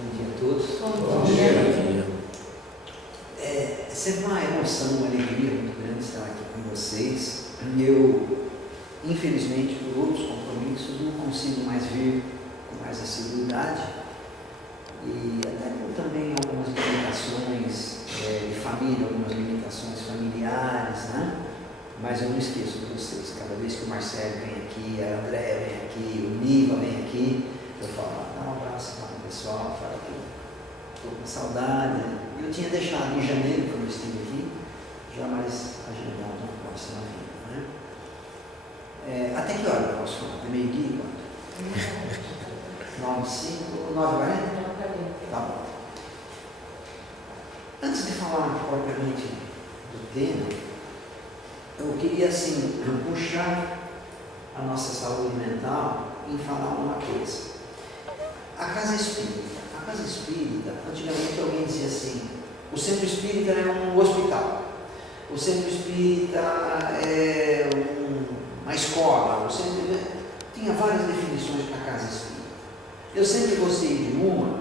Bom dia a todos. Bom dia. É sempre uma emoção, uma alegria muito grande estar aqui com vocês. Eu, infelizmente, por outros compromissos, não consigo mais vir com mais assiduidade. E até por também algumas limitações de família, algumas limitações familiares, né? Mas eu não esqueço de vocês. Cada vez que o Marcelo vem aqui, a Andréia vem aqui, o Niva vem aqui, eu falo, dá um abraço para o pessoal, falo que estou com saudade. Eu tinha deixado em janeiro, quando eu estive aqui, jamais agendado na próxima vinda, né? Até que hora eu posso falar? De meio-dia? 9h05, 9h40? Tá bom. Antes de falar propriamente do tema, eu queria assim puxar a nossa saúde mental em falar uma coisa. A casa espírita. A casa espírita, antigamente alguém dizia assim, o centro espírita é um hospital, o centro espírita é uma escola, o centro... tinha várias definições para a casa espírita. Eu sempre gostei de uma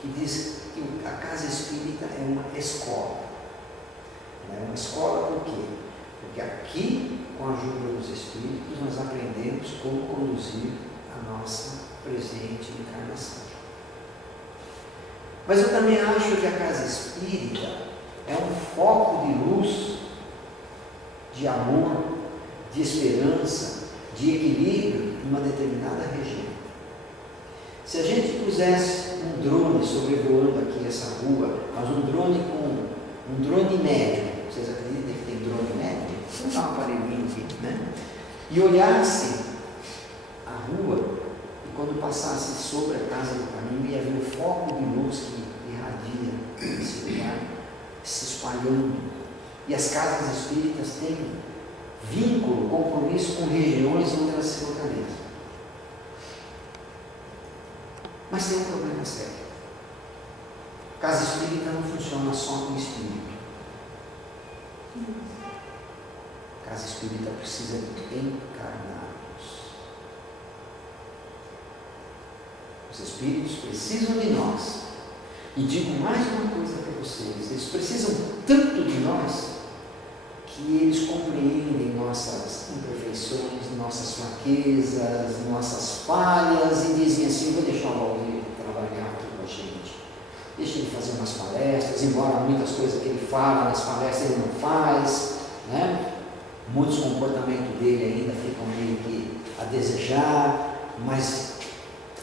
que diz que a casa espírita é uma escola. É uma escola por quê? Porque aqui, com a ajuda dos espíritos, nós aprendemos como conduzir a nossa presente encarnação. Mas eu também acho que a casa espírita é um foco de luz, de amor, de esperança, de equilíbrio em uma determinada região. Se a gente pusesse um drone sobrevoando aqui essa rua, mas um drone médio, vocês acreditam que tem drone médio? Vou dar um aparelhinho aqui, né? E olhasse a rua, e quando passasse sobre a casa do caminho, ia ver o foco de luz que irradia esse lugar, se espalhando. E as casas espíritas têm vínculo, compromisso com regiões onde elas se localizam. Mas tem um problema sério. Casa espírita não funciona só com espírito. Casa espírita precisa de encarnados. Os espíritos precisam de nós. E digo mais uma coisa para vocês: eles precisam tanto de nós que eles compreendem nossas imperfeições, nossas fraquezas, nossas falhas e dizem assim: vou deixar o Valdir trabalhar aqui com a gente, deixa ele fazer umas palestras, embora muitas coisas que ele fala nas palestras ele não faz, né? Muitos comportamentos dele ainda ficam meio que a desejar, mas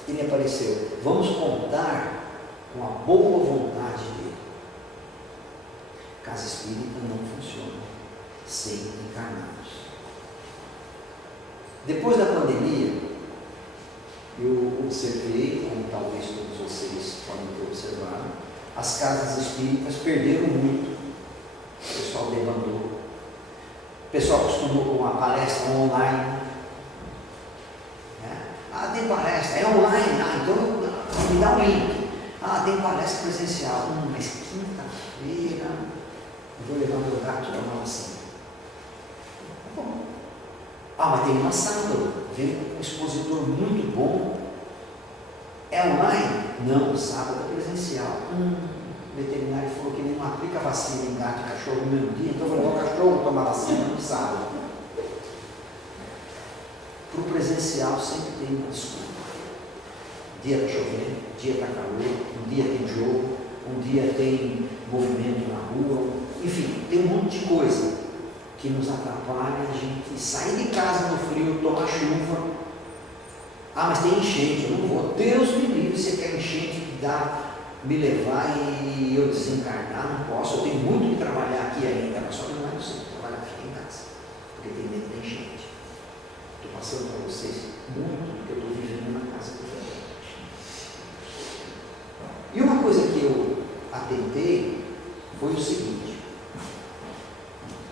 ele apareceu. Vamos contar com a boa vontade dele. Casa espírita não funciona sem encarnados. Depois da pandemia, eu observei, como talvez todos vocês podem ter observado, as casas espíritas perderam muito. O pessoal demandou. O pessoal acostumou com a palestra online. Ah, tem palestra, é online, então me dá um link. Ah, tem palestra presencial. Mas quinta-feira eu vou levar meu gato da mão assim. Bom. Ah, mas tem uma sábado, veio um expositor muito bom. É online? Não, sábado é presencial. O veterinário falou que ele não aplica vacina em gato e cachorro no mesmo dia, então eu vou levar o cachorro tomar vacina no sábado. Para o presencial sempre tem uma desculpa. Um dia está chovendo, um dia está calor, um dia tem jogo, um dia tem movimento na rua, enfim, tem um monte de coisa que nos atrapalha a gente sair de casa no frio, tomar chuva. Ah, mas tem enchente, eu não vou. Deus me livre, você quer enchente que dá me levar e eu desencarnar, não posso. Eu tenho muito que trabalhar aqui ainda, mas só que não é possível trabalhar aqui em casa, porque tem medo da enchente. Estou passando para vocês muito do que eu estou vivendo na casa do Deus. E uma coisa que eu atentei foi o seguinte: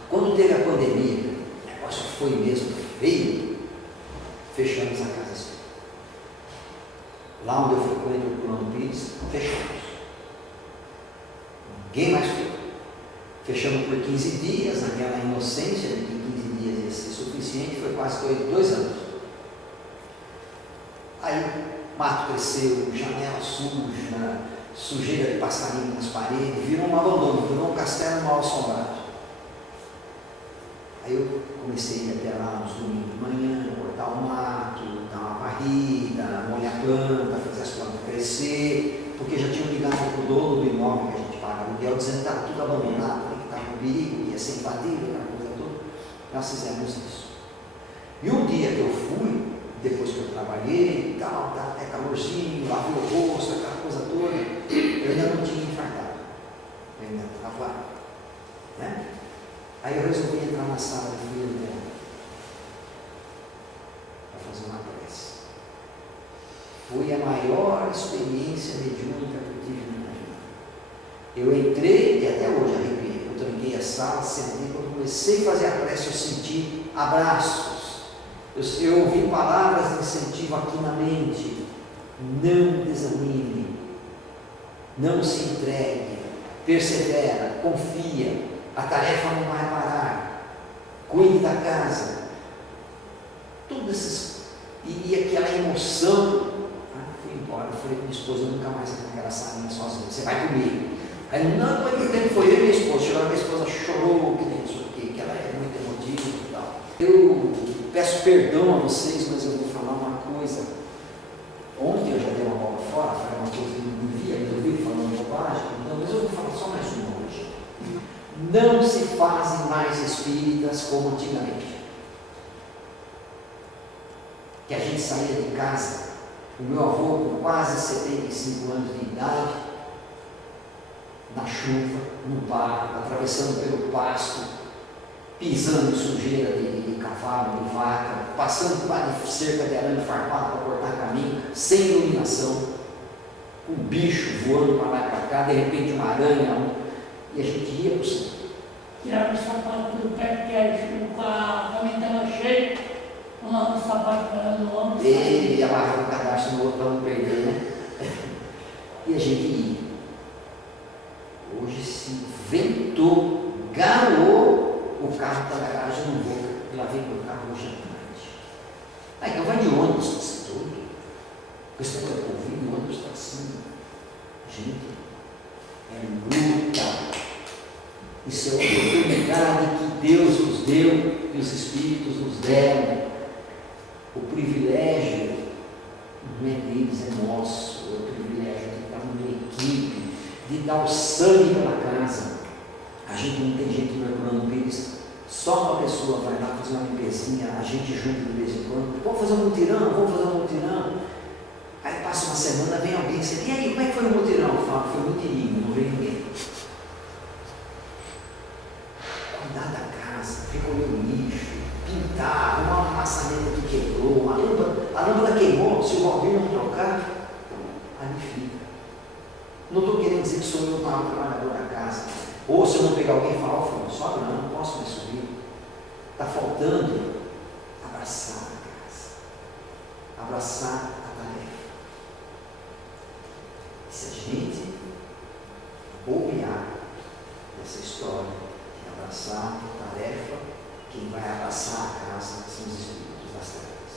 quando teve a pandemia, o negócio foi mesmo feio, fechamos a casa espírita. Lá onde eu frequento o Plano Pires, fechamos. Ninguém mais foi. Fechamos por 15 dias, naquela inocência de que 15 dias ia ser suficiente, foi quase 2 anos. Aí mato cresceu, janela suja, sujeira de passarinho nas paredes, virou um abandono, virou um castelo mal assombrado. Aí eu comecei a ir até lá nos domingos de manhã, cortar o mato, dar uma varrida, molhar a planta, fazer as plantas crescer, porque já tinham ligado para o dono do imóvel que a gente paga aluguel, dizendo que estava tudo abandonado, que estava em perigo, ia ser invadido, aquela coisa toda. Nós fizemos isso. E um dia que eu fui, depois que eu trabalhei e tal, tá até calorzinho, lavei o rosto, aquela coisa toda, eu ainda não tinha infartado. Eu ainda estava, né? Aí eu resolvi entrar na sala do filho dela para fazer uma prece. Foi a maior experiência mediúnica que eu tive na minha vida. Eu entrei e até hoje arrepiei. Eu tranquei a sala, sentei, quando comecei a fazer a prece, eu senti abraços. Eu ouvi palavras de incentivo aqui na mente. Não desanime, não se entregue, persevera, confia, a tarefa não vai parar, cuide da casa. Tudo esses. E aquela emoção. Fui embora, falei com minha esposa, eu nunca mais entro naquela salinha sozinha, você vai comigo. Aí não, quanto tempo foi eu e minha esposa? Chegou lá, minha esposa chorou, que nem isso aqui, que ela é muito emotiva e tal. Eu peço perdão a vocês, mas eu vou falar uma coisa. Ontem eu já dei uma bola fora, falei uma coisa que eu não via, eu vi falando bobagem, então, mas eu vou falar só mais uma hoje. Não se fazem mais espíritas como antigamente. Que a gente saía de casa, o meu avô com quase 75 anos de idade, na chuva, no barro, atravessando pelo pasto, pisando em sujeira de cavalo, de vaca, passando por uma cerca de arame farpado para cortar caminho, sem iluminação, um bicho voando para lá e para cá, de repente uma aranha, e a gente ia para o centro. Tirava o sapato do pé, porque a caminho estava cheio, o sapato no ombro. E amarrava o cadastro no outro para não perder, né? E a gente ia. Hoje se ventou, garoou, o carro está na garagem, não vou, eu lavei meu carro hoje à tarde. Ah, então vai de ônibus, você tudo. Com esse negócio de Covid, o ônibus está assim. Gente, é luta. Isso é a oportunidade que Deus nos deu, que os Espíritos nos deram. O privilégio não é deles, é nosso. É o privilégio de estar numa equipe, de dar o sangue pela casa. A gente não tem gente no Herculano Pires, só uma pessoa vai lá fazer uma limpezinha, a gente junta de vez em quando. Vamos fazer um mutirão, vamos fazer um mutirão. Aí passa uma semana, vem alguém e diz: e aí, como é que foi o mutirão? Eu falo: foi muito lindo, não veio ninguém. Cuidar da casa, recolher o lixo, pintar, arrumar uma maçaneta que quebrou, a lâmpada queimou, se o Valdir não trocar, ali fica. Não estou querendo dizer que sou eu o maior trabalhador da casa. Ou se eu não pegar alguém e falar: ó, filho, sobe não posso mais subir. Está faltando abraçar a casa, abraçar a tarefa. E se a gente bobear nessa história de abraçar a tarefa, quem vai abraçar a casa são os espíritos das trevas.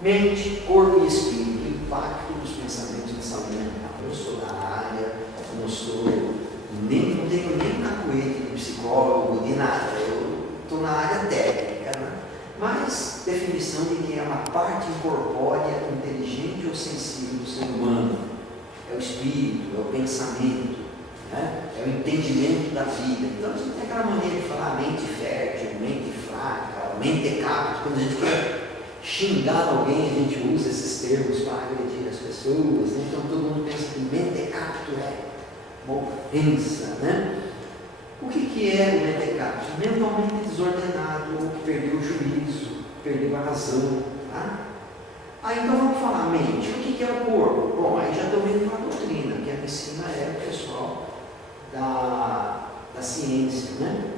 Mente, corpo e espírito, impacto dos pensamentos de saúde mental. Eu sou da área, eu não tenho nem cacuete de psicólogo, de nada, eu estou na área técnica, né? Mas definição de que é uma parte incorpórea, inteligente ou sensível do ser humano. É o espírito, é o pensamento, né? É o entendimento da vida. Então a gente tem aquela maneira de falar mente fértil, mente fraca, mente capta. Quando a gente quer xingar alguém, a gente usa esses termos para agredir as pessoas, né? Então todo mundo pensa que mente capto é pensa, né? O que é o mentecapto? Mentalmente desordenado, ou que perdeu o juízo, perdeu a razão. Tá? Então vamos falar mente. O que é o corpo? Bom, aí já estou vendo uma doutrina, que a ensina é o pessoal da ciência, né?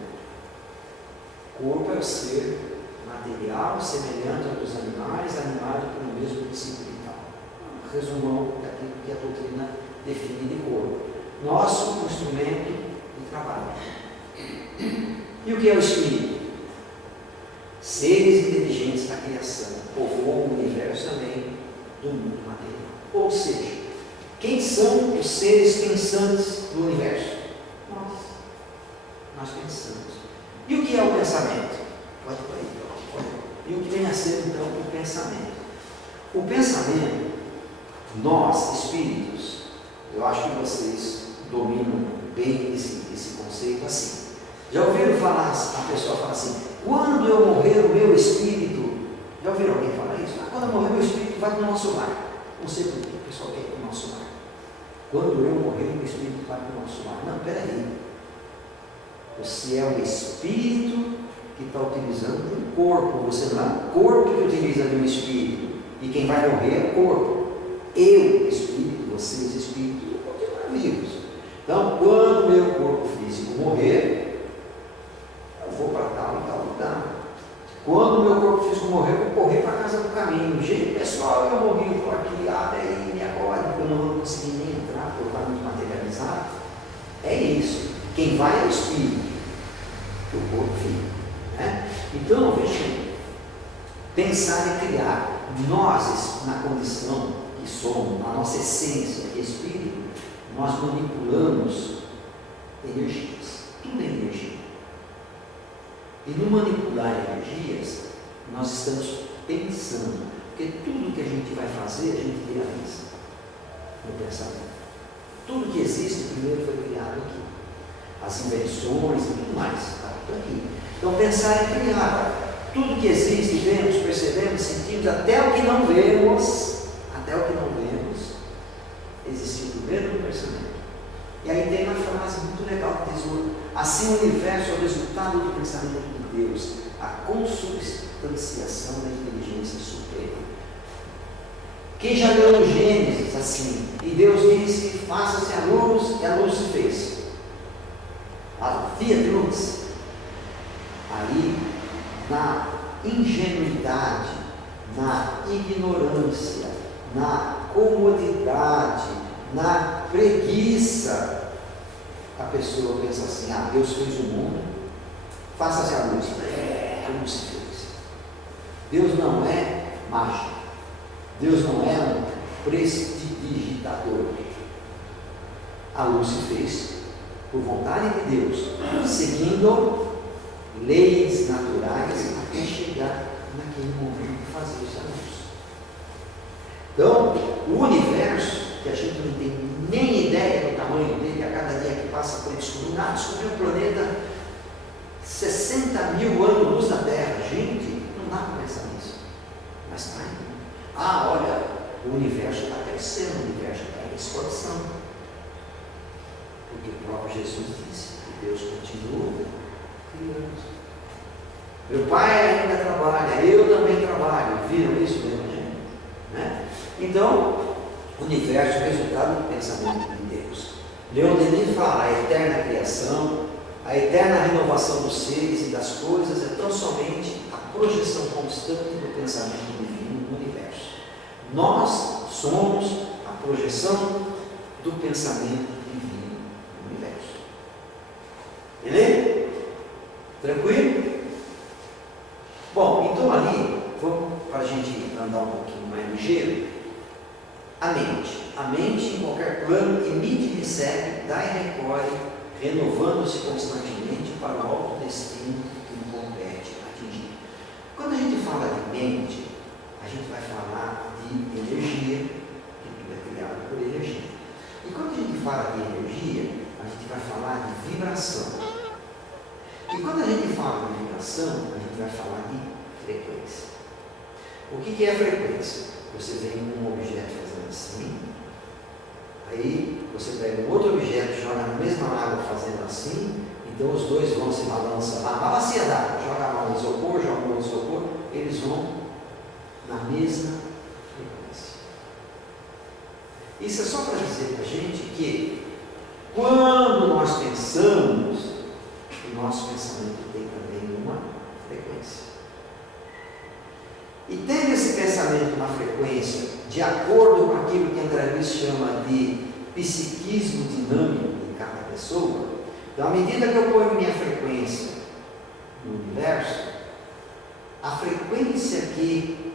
O corpo é o ser material, semelhante ao dos animais, animado pelo mesmo princípio vital. Resumão daquilo que a doutrina define de corpo. Nosso instrumento de trabalho. E o que é o espírito? Seres inteligentes da criação, povoam o universo também, do mundo material. Ou seja, quem são os seres pensantes do universo? Nós pensamos. E o que é o pensamento? Pode por aí. E o que vem a ser então o pensamento? O pensamento, nós, espíritos, eu acho que vocês dominam bem esse conceito assim. Já ouviram falar, a pessoa fala assim, quando eu morrer o meu espírito, já ouviram alguém falar isso? Quando eu morrer o meu espírito vai para o nosso lar. Não sei por que o pessoal quer ir para o nosso lar. Quando eu morrer o meu espírito vai para o nosso lar. Não, peraí. Você é um espírito que está utilizando um corpo. Você não é um corpo que utiliza de um espírito. E quem vai morrer é o corpo. Eu, espírito, vocês, espírito, vão continuar vivos. Então, quando o meu corpo físico morrer, eu vou para tal e tal lugar. Quando o meu corpo físico morrer, eu vou correr para a casa do caminho. Gente, pessoal, eu morri, estou aqui, abre aí, me acorde, porque eu não vou conseguir nem entrar, porque eu estou muito materializado. É isso. Quem vai é o espírito, o corpo fica. Né? Então, veja, pensar e criar. Nós, na condição que somos, na nossa essência de espírito, nós manipulamos energias. Tudo é energia. E no manipular energias, nós estamos pensando. Porque tudo que a gente vai fazer, a gente realiza no pensamento. Tudo que existe, primeiro foi criado aqui. As invenções e tudo mais, está tudo aqui. Então, pensar é criar. Tudo que existe, vemos, percebemos, sentimos, até o que não vemos, existiu primeiro no pensamento. E aí tem uma frase muito legal que diz: assim o universo é o resultado do pensamento de Deus, a consubstanciação da inteligência suprema. Quem já leu no Gênesis assim, e Deus disse, faça-se a luz, e a luz se fez. A fiat lux. Aí, na ingenuidade, na ignorância, na comodidade, na preguiça, a pessoa pensa assim: ah, Deus fez o mundo, faça-se a luz. A luz se fez. Deus não é mágico. Deus não é um prestidigitador. A luz se fez por vontade de Deus, seguindo leis naturais até chegar naquele momento de fazer essa luz. Então, o universo, que a gente não tem nem ideia do tamanho dele, a cada dia que passa foi descobrindo, descobriu o planeta 60 mil anos-luz da Terra. Gente, não dá para pensar nisso. Mas está aí. Ah, olha, o universo está crescendo, o universo está em expansão. Porque o próprio Jesus disse que Deus continua criando. Meu pai ainda trabalha, eu também trabalho. Viram isso mesmo, gente? Né? Então, o universo é o resultado do pensamento de Deus. Leon Denis fala: a eterna criação, a eterna renovação dos seres e das coisas é tão somente a projeção constante do pensamento divino no universo. Nós somos a projeção do pensamento divino no universo. Beleza? Tranquilo? Bom, então ali, vamos para a gente andar um pouquinho mais ligeiro. A mente em qualquer plano emite e recebe, dá e recolhe, renovando-se constantemente para o alto destino que lhe compete atingir. Quando a gente fala de mente, a gente vai falar de energia, que tudo é criado por energia. E quando a gente fala de energia, a gente vai falar de vibração. E quando a gente fala de vibração, a gente vai falar de frequência. O que é a frequência? Você vem com um objeto fazendo assim, aí você pega um outro objeto, joga na mesma água fazendo assim, então os dois vão se balançar na bacia d'água, joga a mão no isopor, joga a mão no isopor, eles vão na mesma frequência. Isso é só para dizer para a gente que quando nós pensamos, o nosso pensamento tem também uma frequência. E tendo esse pensamento na frequência, de acordo com aquilo que André Luiz chama de psiquismo dinâmico de cada pessoa, então à medida que eu ponho minha frequência no universo, a frequência que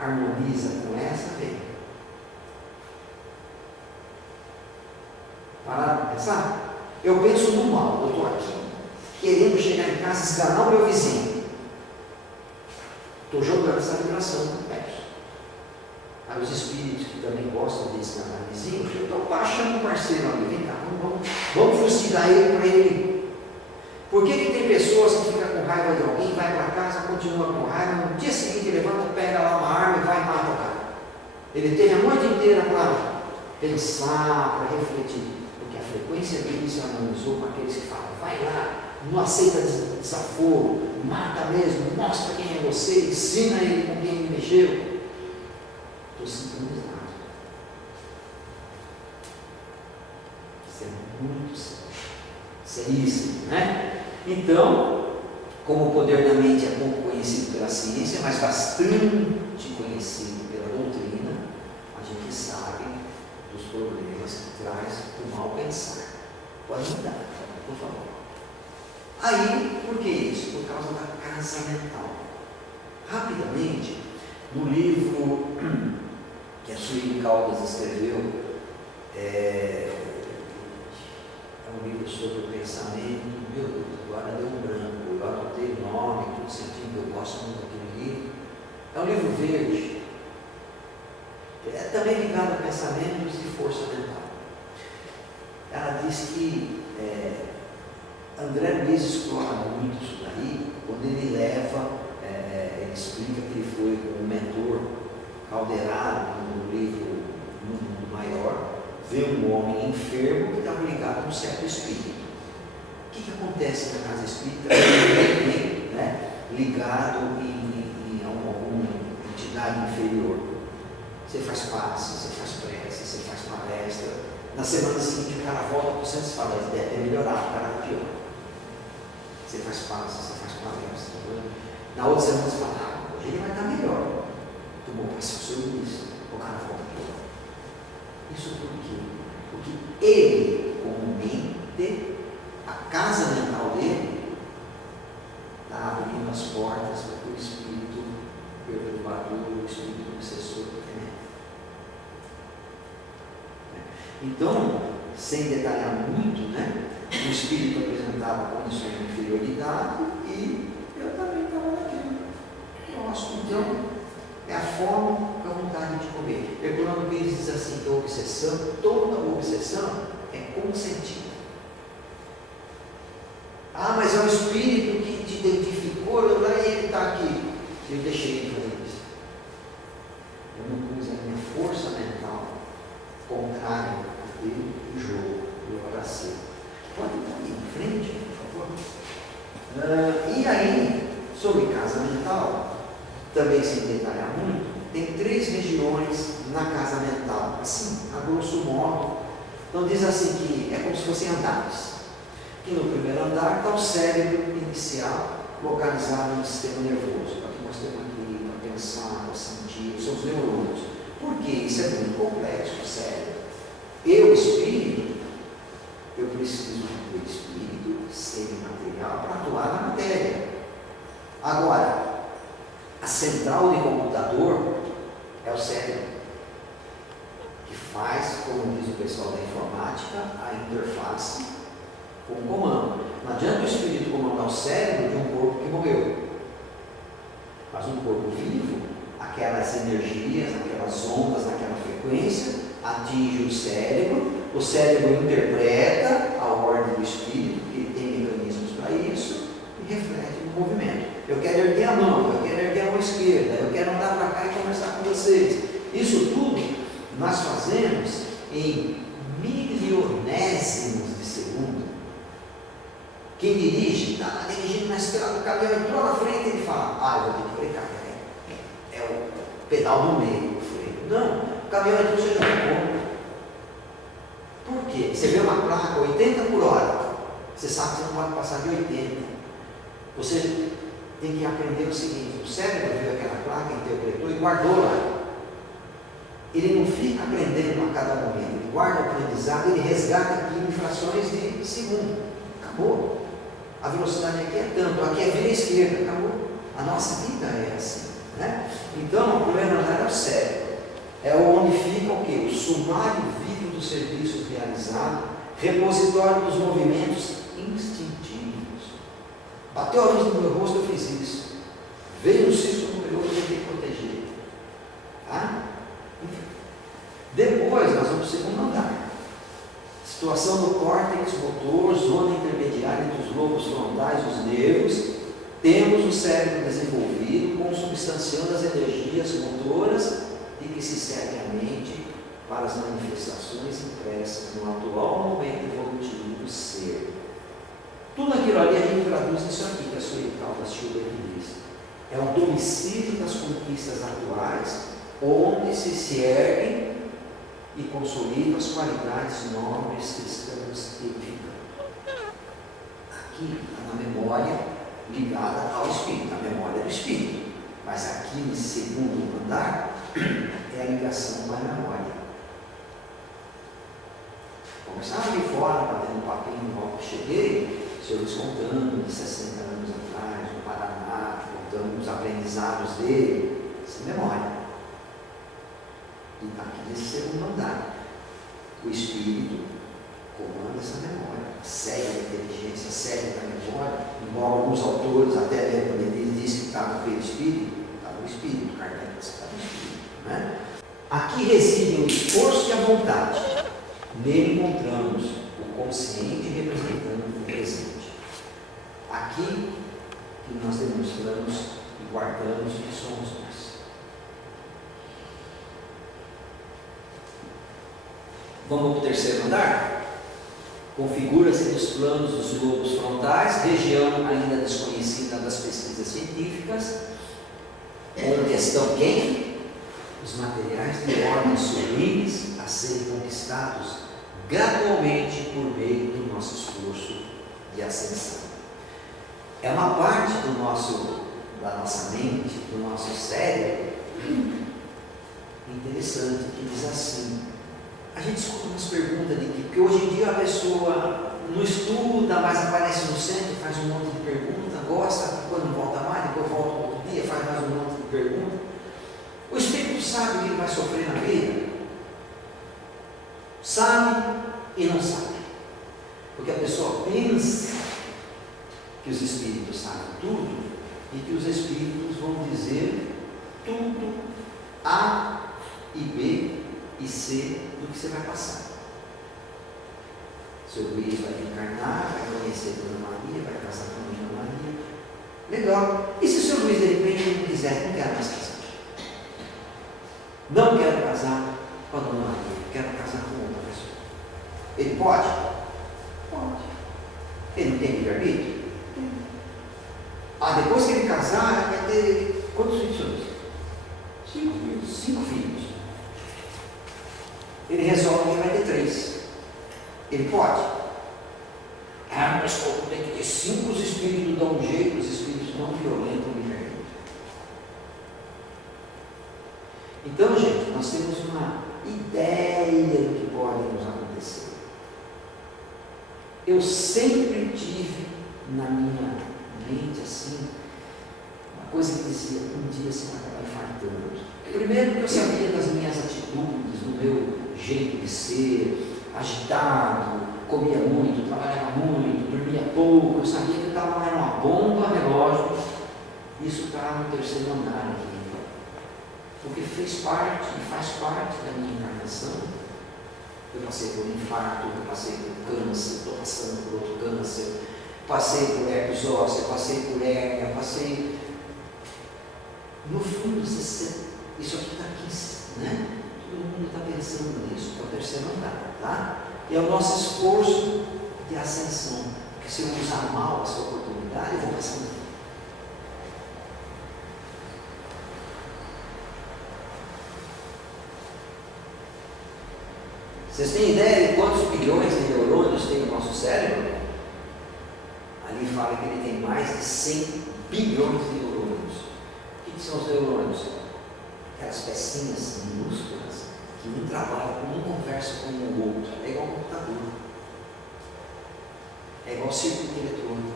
harmoniza com essa vem. Pararam para pensar? Eu penso no mal, eu estou aqui, querendo chegar em casa e esganar o meu vizinho. Estou jogando essa vibração no peço. Aí os espíritos que também gostam de esganar o vizinho, então chama o parceiro ali, vem cá, vamos fustigar ele para ele. Por que tem pessoas que ficam com raiva de alguém, vai para casa, continua com raiva, no dia seguinte levanta, pega lá uma arma e vai e mata o cara? Ele teve a noite inteira para pensar, para refletir, porque a frequência dele se harmonizou com aqueles que falam, vai lá, não aceita desaforo, mata mesmo, mostra quem é você, ensina ele com quem ele mexeu. Estou sintonizado. Isso é muito sério. Seríssimo, né? Então, como o poder da mente é pouco conhecido pela ciência, mas bastante conhecido pela doutrina, a gente sabe dos problemas que traz o mal pensar. Pode mudar, por favor. Aí, por que isso? Por causa da casa mental. Rapidamente, no livro que a Sueli Caldas escreveu, é um livro sobre o pensamento, meu Deus, agora deu um branco, eu anotei o nome, tudo certinho, que eu gosto muito daquele livro. É um livro verde, é também ligado a pensamentos e força mental. Ela diz que André Luiz explora muito isso daí, quando ele leva, ele explica que ele foi com o mentor Calderaro, no livro Mundo Maior, vê um homem enfermo que estava ligado a um certo espírito. O que acontece na casa espírita? Ele vem ligado em alguma entidade inferior. Você faz passe, você faz prece, você faz palestra. Na semana seguinte o cara volta para o centro e fala, ele deve ter melhorado, o cara está pior. Você faz passe, você faz palestra. Na outra semana você fala, hoje ele vai estar melhor. Tomou passe com o seu Luiz, o cara volta pior. Isso por quê? Porque ele, como mente, a casa mental dele, está abrindo as portas para o espírito perturbador, o espírito obsessor também. Então, sem detalhar muito, o espírito apresentava condições de inferioridade e eu também estava naquilo. Nossa, então, é a fome com a vontade de comer. Herculano Pires diz assim, que a obsessão, toda obsessão é consentida. Ah, mas é um espírito que te identificou, e ele está aqui. Eu deixei de fazer isso. Eu não pus a minha força mental contrária àquele jogo. Eu abracei. Pode estar aí em frente, por favor. E aí, sobre casa mental, também sem detalhar muito, tem 3 regiões na casa mental, assim, a grosso modo. Então diz assim que é como se fossem andares. Que no primeiro andar está o cérebro inicial, localizado no sistema nervoso, para que nós temos aqui, para pensar, para sentir, são os neurônios. Por quê? Isso é muito complexo, o cérebro. Eu, espírito, eu preciso do espírito semimaterial para atuar na matéria. Agora, a central de computador é o cérebro, que faz, como diz o pessoal da informática, a interface com o comando. Não adianta o espírito comandar o cérebro de um corpo que morreu. Mas um corpo vivo, aquelas energias, aquelas ondas, aquela frequência, atinge o cérebro interpreta a ordem do espírito, que ele tem mecanismos para isso, e reflete no movimento. Eu quero erguer a mão, eu quero erguer a mão esquerda, eu quero andar para cá e conversar com vocês. Isso tudo nós fazemos em milionésimos de segundo. Quem dirige, está dirigindo na estrada, o caminhão entrou na frente e ele fala, eu vou ter que frear, é o pedal do meio, o freio. Não, o caminhão entrou, você já ficou. Por quê? Você vê uma placa 80 por hora, você sabe que você não pode passar de 80. Você tem que aprender o seguinte, o cérebro viu aquela placa, interpretou e guardou lá. Ele não fica aprendendo a cada momento, ele guarda o aprendizado, ele resgata aquilo em frações de segundo. Acabou. A velocidade aqui é tanto, aqui é vira esquerda, acabou. A nossa vida é assim, Então, o primeiro andar é o cérebro. É onde fica o quê? O sumário vivo dos serviços realizados repositório dos movimentos instintivos. Bateu a luz no meu rosto, eu fiz isso. Veio um cisco no meu olho, eu tenho que proteger. Tá? Depois, nós vamos para o segundo andar. Situação do córtex motor, zona intermediária entre os lobos frontais e os nervos. Temos o cérebro desenvolvido, consubstanciando as energias motoras de que se serve a mente para as manifestações impressas no atual momento evolutivo do ser. Tudo aquilo ali a gente traduz nisso aqui, que a Suelital da Schubert diz. É o domicílio das conquistas atuais, onde se erguem e consolidam as qualidades nobres que estamos edificando. Aqui está na memória ligada ao espírito, a memória do espírito. Mas aqui nesse segundo andar é a ligação com a memória. Conversava aqui fora, batendo um papinho logo que cheguei, o senhor nos contando de 60 anos atrás, no Paraná, contando os aprendizados dele, essa memória. E está aqui nesse segundo andar. O espírito comanda essa memória, segue a inteligência, segue a memória, embora alguns autores, até quando ele diz que estava no espírito, estava no espírito, Kardec disse que estava no espírito. Né? Aqui reside o esforço e a vontade. Nele encontramos o consciente representando o presente. Aqui que nós demonstramos e guardamos o que somos nós. Vamos para o terceiro andar? Configura-se nos planos dos lobos frontais, região ainda desconhecida das pesquisas científicas, onde estão quem? Os materiais de ordem sublimes a serem conquistados gradualmente por meio do nosso esforço de ascensão. É uma parte da nossa mente, do nosso cérebro, interessante, que diz assim. A gente escuta umas perguntas de que, porque hoje em dia a pessoa não estuda, mas aparece no centro, faz um monte de perguntas, gosta, depois não volta mais, depois volta outro dia, faz mais um monte de perguntas. O espírito sabe que ele vai sofrer na vida? Sabe e não sabe. Porque a pessoa pensa que os espíritos sabem tudo e que os espíritos vão dizer tudo A e B e C do que você vai passar. Seu Luiz vai reencarnar, vai conhecer a Dona Maria, vai casar com a Dona Maria. Legal. E se o seu Luiz de repente não quiser, não quero mais casar? Não quero casar com a Dona Maria, quero casar com outra pessoa. Ele pode? Pode. Ele não tem livre-arbítrio? Tem. Depois que ele casar, vai ter quantos filhos? 5 filhos. 5 filhos. Ele resolve que vai ter 3. Ele pode? Mas como tem que ter 5, os espíritos dão um jeito, os espíritos não violentam o livre-arbítrio. Então, gente, nós temos uma ideia do que pode nos acontecer. Eu sempre tive na minha mente assim, uma coisa que dizia, um dia você vai acabar infartando. Primeiro que eu sabia das minhas atitudes, do meu jeito de ser, agitado, comia muito, trabalhava muito, dormia pouco, eu sabia que eu estava era uma bomba relógio. Isso está no terceiro andar aqui. Porque fez parte e faz parte da minha encarnação. Eu passei por infarto, eu passei por câncer, estou passando por outro câncer, passei por herpes óssea, passei por hérnia, passei. No fundo, isso aqui está aqui, né? Todo mundo está pensando nisso, é o terceiro andar, tá? E é o nosso esforço de ascensão. Porque se eu usar mal essa oportunidade, eu vou passar muito. Vocês têm ideia de quantos bilhões de neurônios tem o nosso cérebro? Ali fala que ele tem mais de 100 bilhões de neurônios. O que são os neurônios? Aquelas pecinhas minúsculas que um trabalha, um conversa com o outro. É igual computador. É igual circuito eletrônico.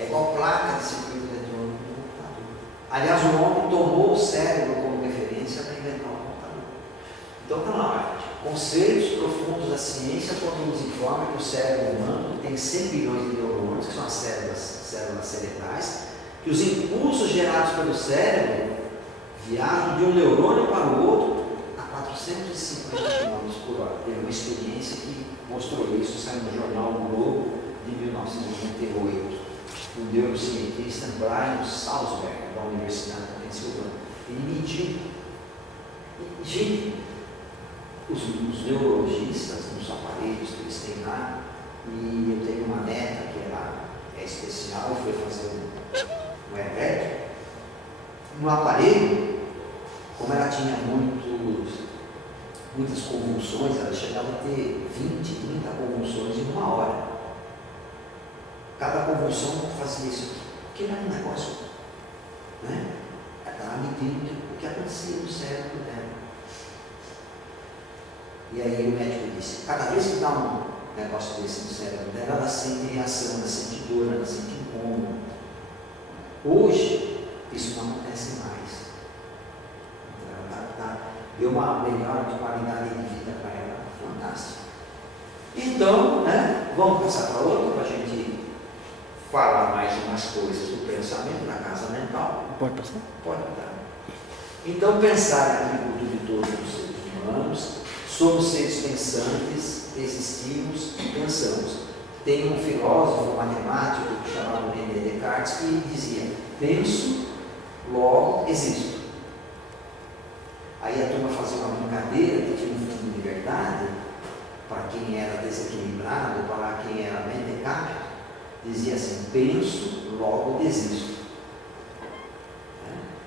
É igual placa de circuito eletrônico no computador. Aliás, o homem tomou o cérebro como referência para inventar o computador. Então está lá, gente. Conceitos profundos da ciência quando nos informa que o cérebro humano tem 100 bilhões de neurônios, que são as células cerebrais, que os impulsos gerados pelo cérebro viajam de um neurônio para o outro a 450 km por hora. Teve uma experiência que mostrou isso, saiu no jornal O Globo de 1998. O neurocientista Brian Salzberg, da Universidade da Pensilvânia. Ele mediu. Gente, os neurologistas, nos aparelhos que eles têm lá, e eu tenho uma neta que é especial e foi fazer um elétrico. No aparelho, como ela tinha muitas convulsões, ela chegava a ter 20, 30 convulsões em uma hora. Cada convulsão fazia isso aqui. Porque era um negócio, né? Ela estava medindo o que acontecia no cérebro dela. E aí o médico disse, cada vez que dá um negócio desse no cérebro dela, ela sente reação, ela sente dor, ela sente incômodo. Hoje, isso não acontece mais. Então, ela deu uma melhora de qualidade de vida para ela, fantástica. Então, né, vamos passar para outro, para a gente falar mais de umas coisas do pensamento na casa mental. Pode passar? Pode dar. Então, pensar é atributo de todos os seres humanos. Somos seres pensantes, existimos e pensamos. Tem um filósofo matemático chamado René Descartes que dizia: penso, logo existo. Aí a turma fazia uma brincadeira que tinha um fundo de verdade para quem era desequilibrado, para quem era mentecapto, dizia assim: penso, logo desisto.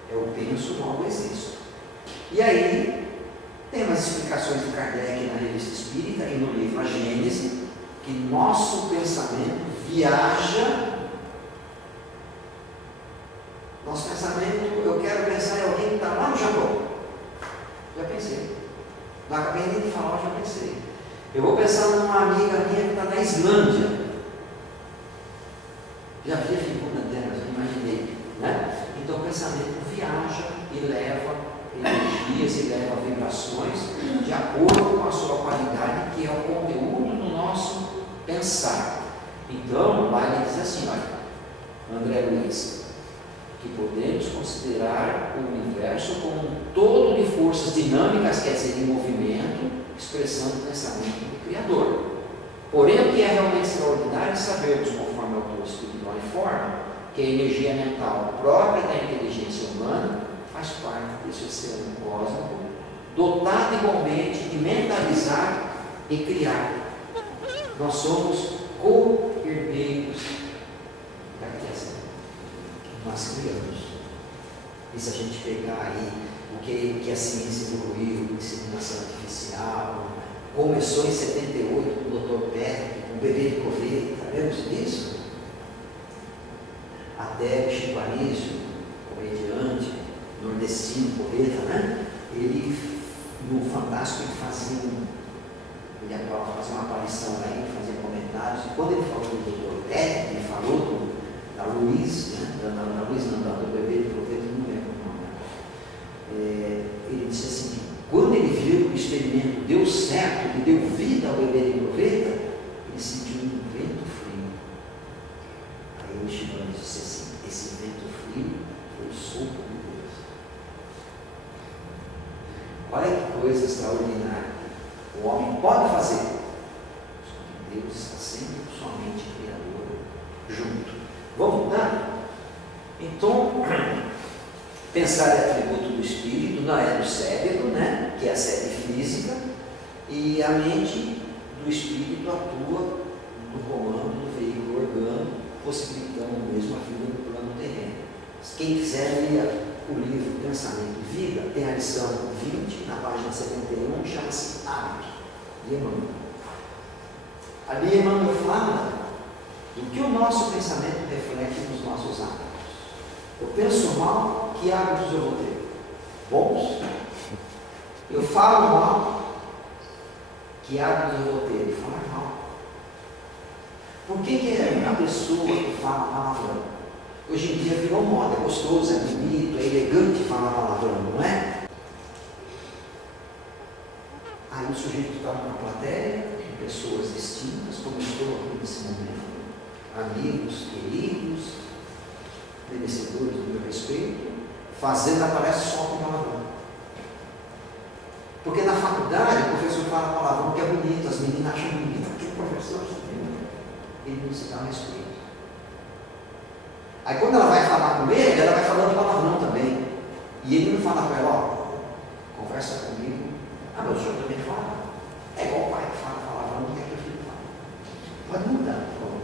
Eu penso, logo existo. E aí tem umas explicações de Kardec na Revista Espírita e no livro A Gênese, que nosso pensamento viaja. Nosso pensamento, eu quero pensar em alguém que está lá no Japão. Já pensei. Não acabei nem de falar, já pensei. Eu vou pensar numa amiga minha que está na Islândia. Já vi a figura dela, já imaginei. Né? Então o pensamento viaja e leva energias e leva vibrações de acordo com a sua qualidade, que é o conteúdo do nosso pensar. Então, lá ele diz assim, olha, André Luiz, que podemos considerar o universo como um todo de forças dinâmicas, quer dizer, de movimento, expressando o pensamento do Criador. Porém, o que é realmente extraordinário é sabermos, conforme o autor espiritual informa, que a energia mental própria da inteligência humana faz parte desse oceano cósmico, dotado igualmente de mentalizar e criar. Nós somos co-herdeiros da criação. Nós criamos. E se a gente pegar aí o que a ciência evoluiu, inseminação artificial, começou em 78 com o Dr. Peck, com o bebê de coveta, lembra disso? Até o Chico Anísio, comediante, nordestino, poeta, né? Ele, no Fantástico, ele fazia uma aparição lá, ele fazia comentários, e quando ele falou do Dr. Peck, ele falou da Luiz, né? do bebê de coveta, não lembro o nome. Ele disse assim, quando ele viu que o experimento deu certo, que deu vida ao bebê de coveta, ele sentiu um vento frio. Aí o Chico disse assim, esse vento frio foi o sopro de Deus. Olha que coisa extraordinária. O homem pode fazer, só que Deus está sempre com sua mente criadora junto. Vamos voltar? Então, pensar é atributo do espírito, não é do cérebro, né? Que é a sede física, e a mente do espírito atua no comando do veículo orgânico, possibilitando mesmo a vida no plano terreno. Quem quiser ler o livro Pensamento e Vida, tem a lição 20, na página 71, chama-se Hábito, de Emmanuel. Ali Emmanuel fala do que o nosso pensamento reflete nos nossos hábitos. Eu penso mal, que hábitos eu vou ter? Bons? Eu falo mal, que hábitos eu vou ter? De falar mal. Por que é a pessoa que fala palavrão? Hoje em dia virou moda, é gostoso, é bonito, é elegante falar palavrão, não é? Aí o sujeito está numa plateia, com pessoas distintas, como estou aqui nesse momento, amigos, queridos, merecedores do meu respeito, fazendo aparece só com palavrão. Porque na faculdade o professor fala palavrão que é bonito, as meninas acham bonito, aquele professor, ele não se dá respeito. Aí quando ela vai falar com ele, ela vai falando palavrão também. E ele não fala para ela, ó, conversa comigo. Ah, mas o senhor também fala. É igual o pai que fala palavrão, não quer que o filho fale. Pode mudar, por favor.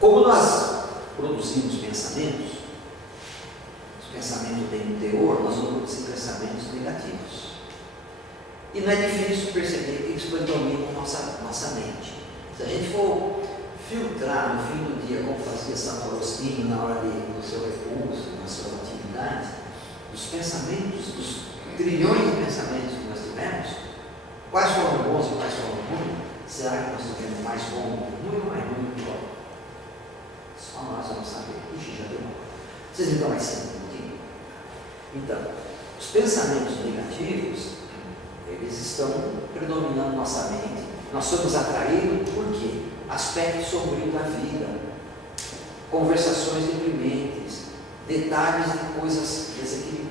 Como nós produzimos pensamentos, os pensamentos têm um teor, nós vamos produzir pensamentos negativos. E não é difícil perceber que isso predomina a nossa mente. Se a gente for filtrar no fim do dia, como fazia Santo Agostinho na hora do seu repouso, nas suas atividades, os pensamentos, dos trilhões de pensamentos que nós tivemos, quais foram bons e quais foram ruins? Será que nós tivemos mais bom ou mais ruim do que bom? Só nós vamos saber. Ixi, já deu uma. Vocês me dão mais cedo um pouquinho? Então, os pensamentos negativos, eles estão predominando nossa mente. Nós somos atraídos por quê? Aspectos sombrios da vida, conversações deprimentes, detalhes de coisas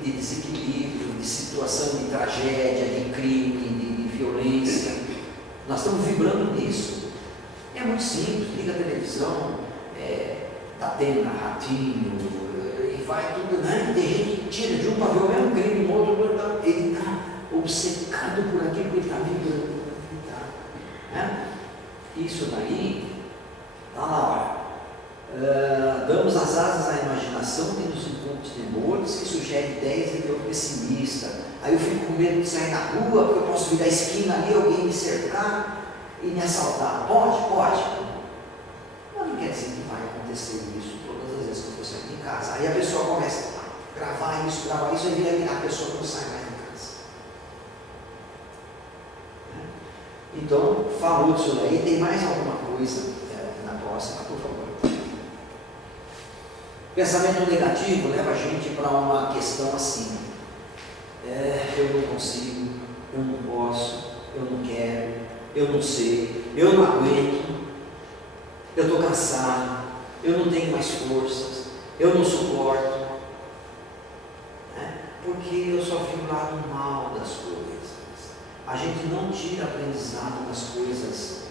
de desequilíbrio, de situação de tragédia, de crime, de violência. Nós estamos vibrando nisso. É muito simples, liga a televisão, está tendo ratinho, e vai tudo, né? Tem gente que tira de um para ver o mesmo crime, no outro, ele está obcecado por aquilo que ele está vibrando. Né? Isso daí, está lá, damos as asas à imaginação que nos inculte temores, que sugere ideias de teor pessimista. Aí eu fico com medo de sair na rua, porque eu posso virar a esquina ali, alguém me cercar e me assaltar. Pode? Pode. Mas não quer dizer que vai acontecer isso todas as vezes que eu for sair de casa. Aí a pessoa começa a gravar isso, e vira a pessoa não sai mais de casa. Então, falou disso daí. Tem mais alguma coisa na próxima, por favor? Pensamento negativo leva a gente para uma questão assim: eu não consigo, eu não posso, eu não quero, eu não sei, eu não aguento, eu estou cansado, eu não tenho mais forças, eu não suporto, porque eu só vi o lado mal das coisas. A gente não tira aprendizado das coisas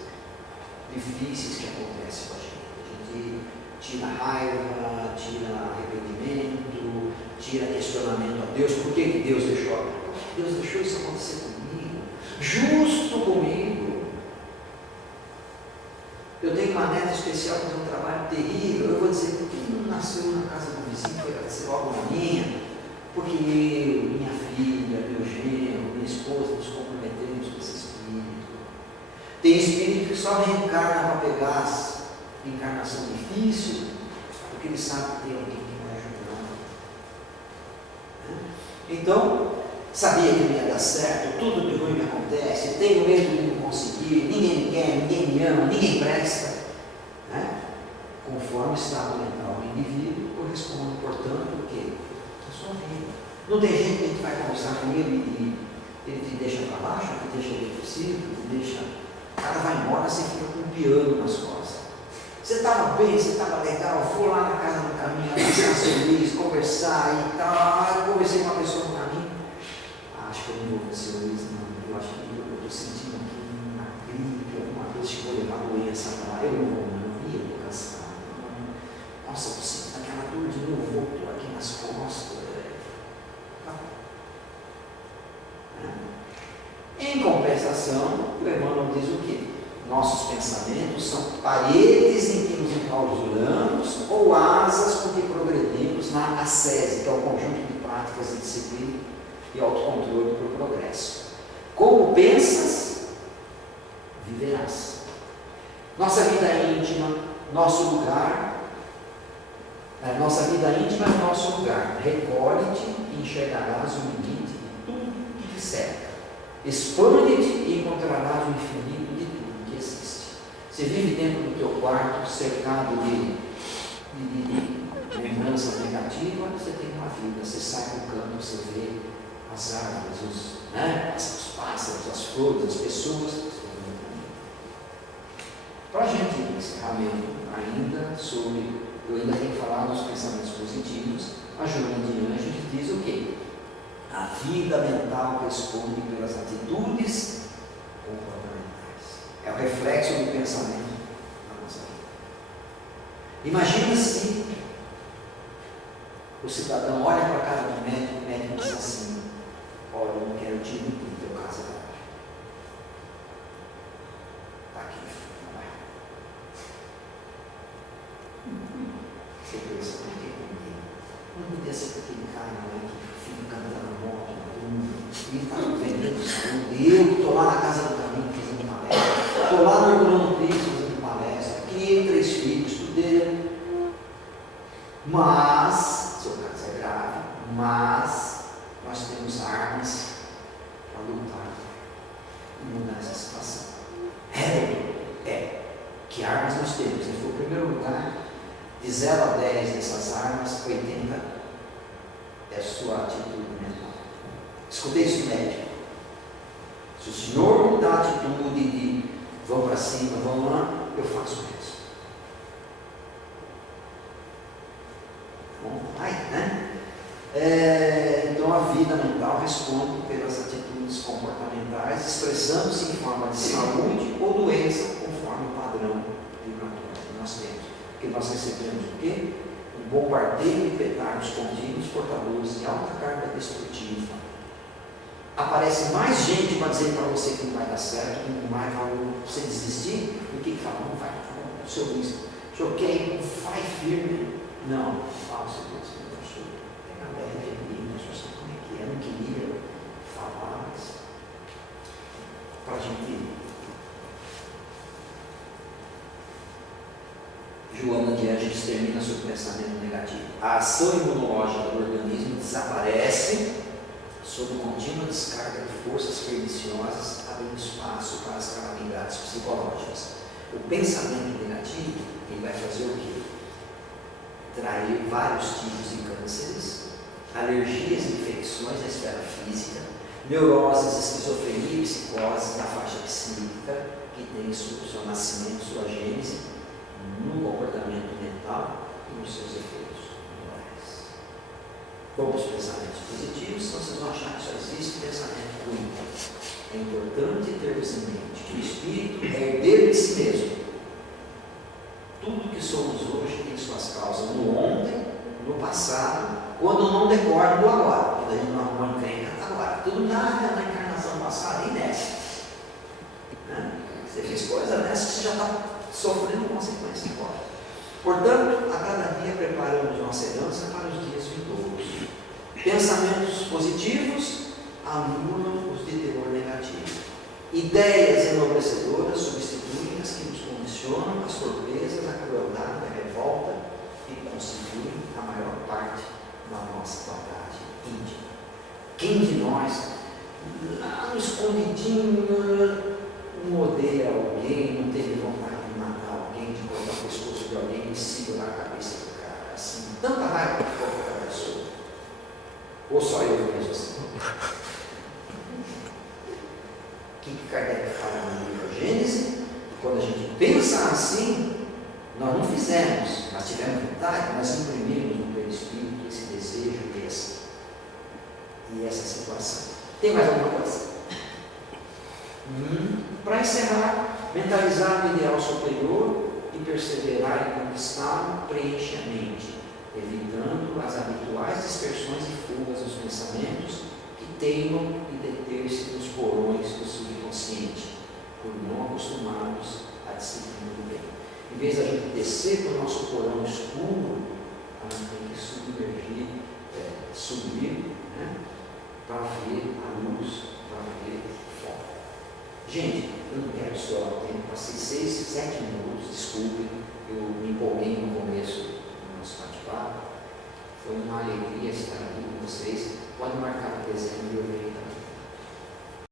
difíceis que acontecem com a gente tira raiva, tira arrependimento, tira questionamento a Deus. Por que Deus deixou? Por que Deus deixou isso acontecer comigo? Justo comigo. Eu tenho uma neta especial que tem um trabalho terrível. Eu vou dizer, por que não nasceu na casa do vizinho, foi nascer logo na minha? Porque eu, minha filha, meu genro, minha esposa nos comprometemos com esse espírito. Tem espírito que só reencarna para pegar as encarnação difícil, porque ele sabe que tem alguém que vai ajudar. Então, sabia que não ia dar certo, tudo de ruim me acontece, tenho medo de não conseguir, ninguém me quer, ninguém me ama, ninguém presta. Conforme o estado mental do indivíduo, corresponde, portanto, o quê? A sua vida. Não tem gente que a gente vai conversar com ele e ele te deixa para baixo, te deixa depressivo, te deixa. O cara vai embora, você fica com um piano nas costas. Você estava bem, você estava legal, vou lá na casa do caminho, ficar feliz, conversar e tal. Eu conversei com uma pessoa no caminho. Acho que eu não vou ser Luiz, não. Eu acho que eu estou sentindo aqui uma gripe, alguma coisa que vou levar a doença para lá. Eu não vou, não vi, eu estou cansado. Nossa, eu estou sentindo aquela dor de novo, estou aqui nas costas. Em compensação, o Emmanuel diz o quê? Nossos pensamentos são paredes em que nos enclausuramos ou asas com que progredimos na ascese, que é o conjunto de práticas de disciplina e autocontrole para o progresso. Como pensas, viverás. Nossa vida íntima, nosso lugar, nossa vida íntima é o nosso lugar. Recolhe-te e enxergarás o limite de tudo que te cerca. Expande-te e encontrarás o infinito de tudo que existe. Você vive dentro do teu quarto, cercado de lembranças negativas, você tem uma vida. Você sai do campo, você vê as árvores, os pássaros, as flores, as pessoas. Para a gente encerramento ainda sobre, eu ainda tenho que falar dos pensamentos positivos. A Joana de Anjos diz o quê? A vida mental responde pelas atitudes comportamentais. É o reflexo do pensamento na nossa vida. Imagina se o cidadão olha para a cara do médico, o médico diz assim: olha, eu não quero te mentir, teu caso é grave. Está aqui, vai. Você pensa, por que comigo? Não podia ser aquele cara, não é? Que fica cantando a moto, ele está vendendo saúde. Eu estou lá na casa do caminho fazendo palestra, estou lá no Orlando Pires fazendo palestra, criei 3 filhos, estudei. Mas, seu caso é grave, mas nós temos armas para lutar e mudar essa situação. Que armas nós temos? Ele falou, em primeiro lugar, de 0 a 10 dessas armas, 80 é a sua atitude mental. Escutei isso do médico. Se o senhor dá a atitude de vão para cima, vão lá, eu faço isso. Bom, então a vida mental responde pelas atitudes comportamentais, expressando-se em forma de saúde ou doença, conforme o padrão vibratório que nós temos. Porque nós recebemos o quê? Um bombardeio de petardos contínuos portadores de alta carga destrutiva. Aparece mais gente para dizer para você que não vai dar certo, que não vai você desistir, do que fala, não vai, o senhor diz, o senhor quer, vai firme. Não, fala o senhor, pega leve ali, o senhor sabe como é que é, não queria falar, mas para a gente. Joana de Anjos termina sobre o pensamento negativo. A ação imunológica do organismo desaparece sob contínua descarga de forças perniciosas, abrindo espaço para as calamidades psicológicas. O pensamento negativo, ele vai fazer o quê? Trair vários tipos de cânceres, alergias e infecções na esfera física, neuroses, esquizofrenia e psicose na faixa psíquica, que tem seu nascimento, sua gênese, no comportamento mental e nos seus efeitos morais. Como os pensamentos positivos, então vocês vão achar que só existe pensamento ruim. É importante termos em mente que o espírito é herdeiro de si mesmo. Tudo que somos hoje tem suas causas no ontem, no passado, quando não decorre do agora. Quando a gente não arruma encrenca agora. Tudo na encarnação passada e nessa. Você fez coisa nessa que você já está sofrendo consequências agora. Portanto, a cada dia preparamos nossa herança para os dias vindouros. Pensamentos positivos anulam os de terror negativo. Ideias enobrecedoras substituem as que nos condicionam, as torpezas, a crueldade, a revolta, e constituem a maior parte da nossa bagagem íntima. Quem de nós, lá no escondidinho, não odeia alguém, não teve vontade de matar alguém, de cortar o pescoço de alguém e segurar a cabeça do cara, assim, tanta raiva que corta a pessoa? Ou só eu vejo assim? O que Kardec fala no livro Gênese? Quando a gente pensa assim, nós não fizemos, nós tivemos vontade, nós imprimimos no perispírito esse desejo e essa situação. Tem mais alguma coisa? Para encerrar, mentalizar o ideal superior e perseverar em conquistá-lo preenche a mente, evitando as habituais dispersões e fugas dos pensamentos que teimam em deter-se nos porões do subconsciente, por não acostumados à disciplina do bem. Em vez de a gente descer para o nosso porão escuro, a gente tem que submergir, subir, para ver a luz, para ver o foco. Gente, eu não quero estourar o tempo, passei 6, 7 minutos, desculpem, eu me empolguei no começo do nosso bate-papo. Foi uma alegria estar aqui com vocês. Pode marcar o dezembro e eu venho